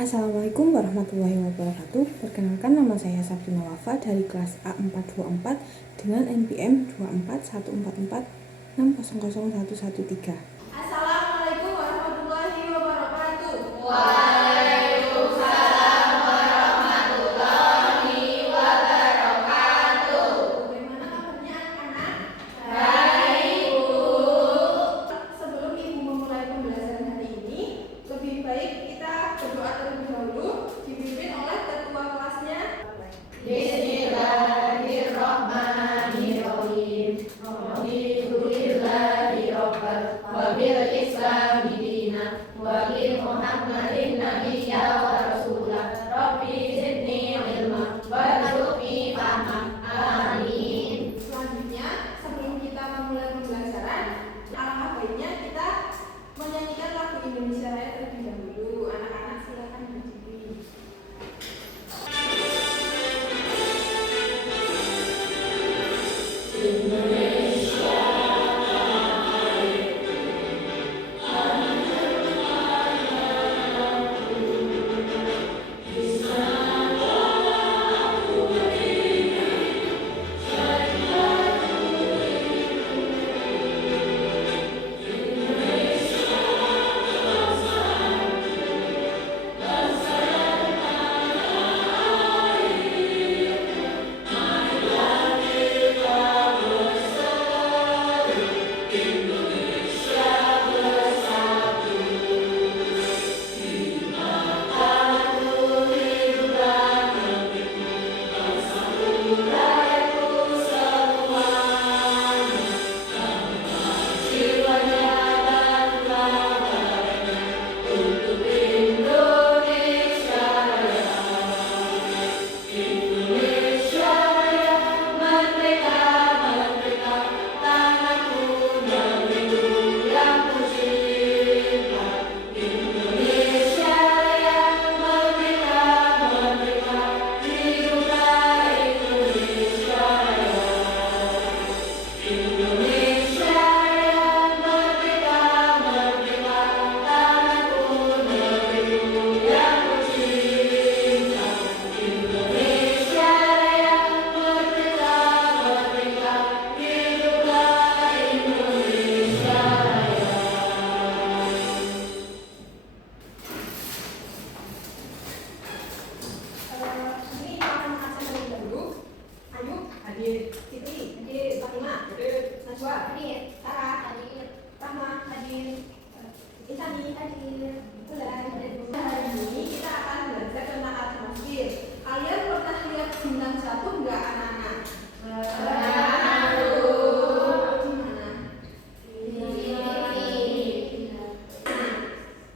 Assalamualaikum warahmatullahi wabarakatuh. Perkenalkan, nama saya Sabrina Wafa dari kelas A424 dengan NPM 24144600113. Assalamualaikum warahmatullahi wabarakatuh. Waalaikumsalam warahmatullahi wabarakatuh. Bagaimana kabarnya anak-anak? Baik, Bu. Sebelum Ibu memulai pembelajaran hari ini, lebih baik kita berdoa terlebih dahulu, dipimpin oleh ketua kelasnya. Bismillahirrahmanirrahim. Alhamdulillahi rabbil wabil islami dina wa bi Muhammadin nabiyya wa rasulah. Rabbi zidni ilma warzuqni fahma. Amin. Selanjutnya, sebelum kita memulai pembelajaran, alangkah baiknya kita menyanyikan lagu Indonesia Raya terlebih dahulu. Anak-anak silakan berdiri. Ini akan absen terlebih dahulu. Ayu, hadir. Siti, hadir. Fatimah, hadir. Najwa, hadir. Sarah, hadir. Rahma, hadir. Insani, hadir. Bulan, hadir. Hari ini kita akan belajar tentang atmosfer. Kalian pernah lihat bintang jatuh nggak, anak-anak? Gimana?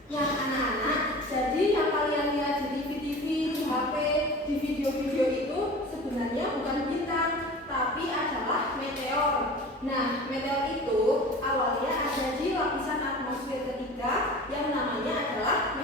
Yang anak-anak, jadi yang kalian lihat di TV-TV, di HP, di video-video itu sebenarnya bukan bintang, tapi adalah meteor. Nah, meteor itu awalnya ada di lapisan atmosfer ketiga yang namanya adalah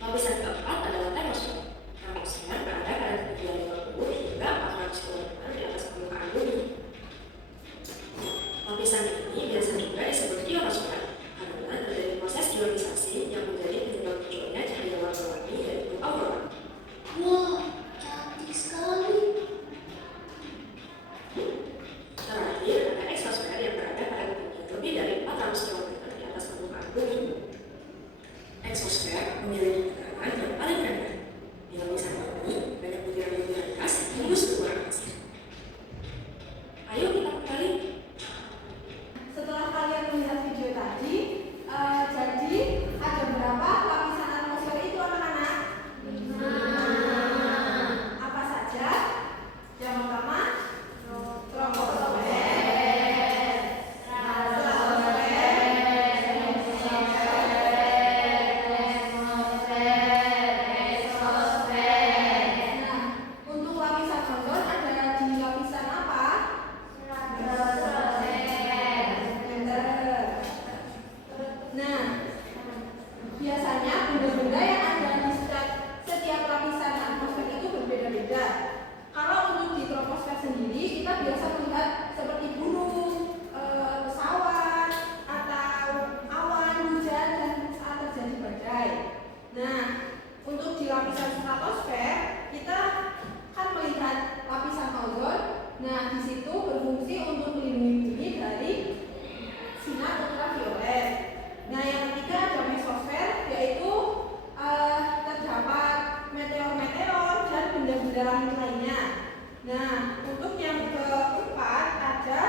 Lapisan keempat adalah termosfer. Termosfer berada pada ketinggian 50 hingga 400 km di atas permukaan bumi. Lapisan ini biasa juga disebut ionosfer karena terjadi proses ionisasi yang menjadi penyebab munculnya cahaya warna-warni yaitu aurora. Wah, cantik sekali. Terakhir, ada eksosfer yang berada pada ketinggian lebih dari 400 km di atas permukaan bumi. Eksosfer memiliki kedalaman yang paling rendah. Di lapisan ini, banyak butiran-butiran gas tembus ke luar angkasa. Ayo kita kembali. Setelah kalian melihat video tadi, jadi ada berapa lapisan atmosfer itu anak-anak? 5. Apa saja? Yang pertama, troposfer, nah, untuk lapisan ozon ada di lapisan apa? Nah, biasanya benda-benda yang ada di setiap lapisan atmosfer itu berbeda-beda. Kalau untuk di troposfer sendiri, kita biasa melihat seperti gunung, pesawat, atau awan, hujan, dan saat terjadi badai. Nah, untuk di lapisan stratosfer, kita kan melihat lapisan ozon. Nah, di situ berfungsi untuk melindungi bumi dari sinar ultraviolet. Nah, yang ketiga ada mesosfer, yaitu terdapat meteor-meteor dan benda-benda langit lainnya. Nah, untuk yang keempat ada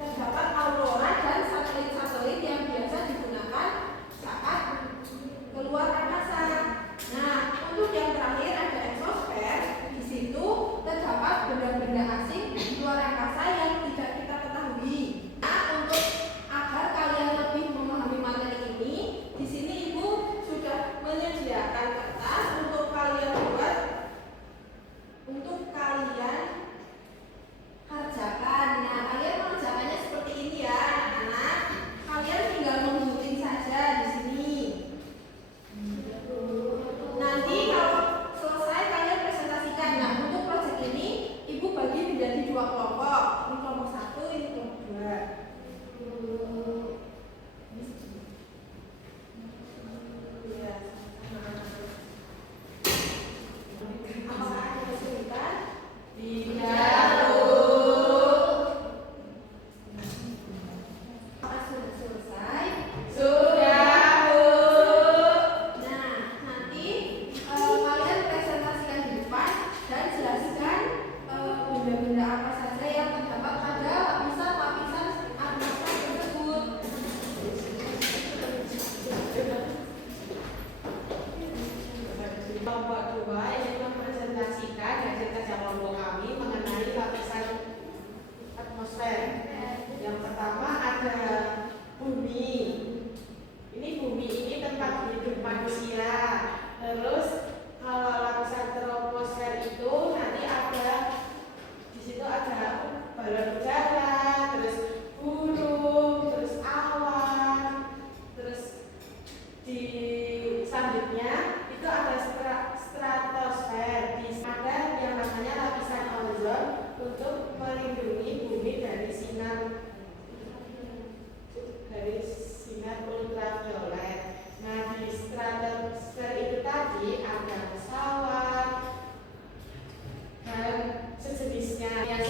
terdapat aurora dan satelit-satelit yang biasa digunakan saat keluar angkasa. Nah, untuk yang terakhir ada eksosfer. Di situ terdapat benda-benda asing di luar angkasa yang tidak kita ketahui. Nah, untuk agar kalian lebih memahami materi ini, di sini Ibu sudah menyediakan kertas untuk kalian buat, untuk kalian kerjakan. Nah, kalian mengerjakannya seperti ini ya, anak-anak. Kalian tinggal menggunting saja di sini. Nanti kalau selesai kalian presentasikan. Nah, untuk proyek ini Ibu bagi menjadi 2 kelompok. Ini kelompok 1, ini kelompok 2. Ya, apakah ada kesulitan? Apakah sudah selesai? Nah, nanti kalian presentasikan di depan dan jelaskan benda-benda apa saja yang terdapat pada lapisan-lapisan atmosfer tersebut. Kelompok 2 ini mempresentasikan hasil kerja kelompok kami mengenai lapisan atmosfer. Yang pertama ada bumi. Bumi ini tempat hidup manusia. Terus kalau lapisan troposfer itu nanti ada di situ ada balon udara, terus gunung, terus awan, terus di selanjutnya itu ada stratosfer. Ada yang namanya lapisan ozon untuk melindungi bumi dari sinar ultraviolet. Nah, di stratosfer itu tadi ada pesawat dan sejenisnya. Yang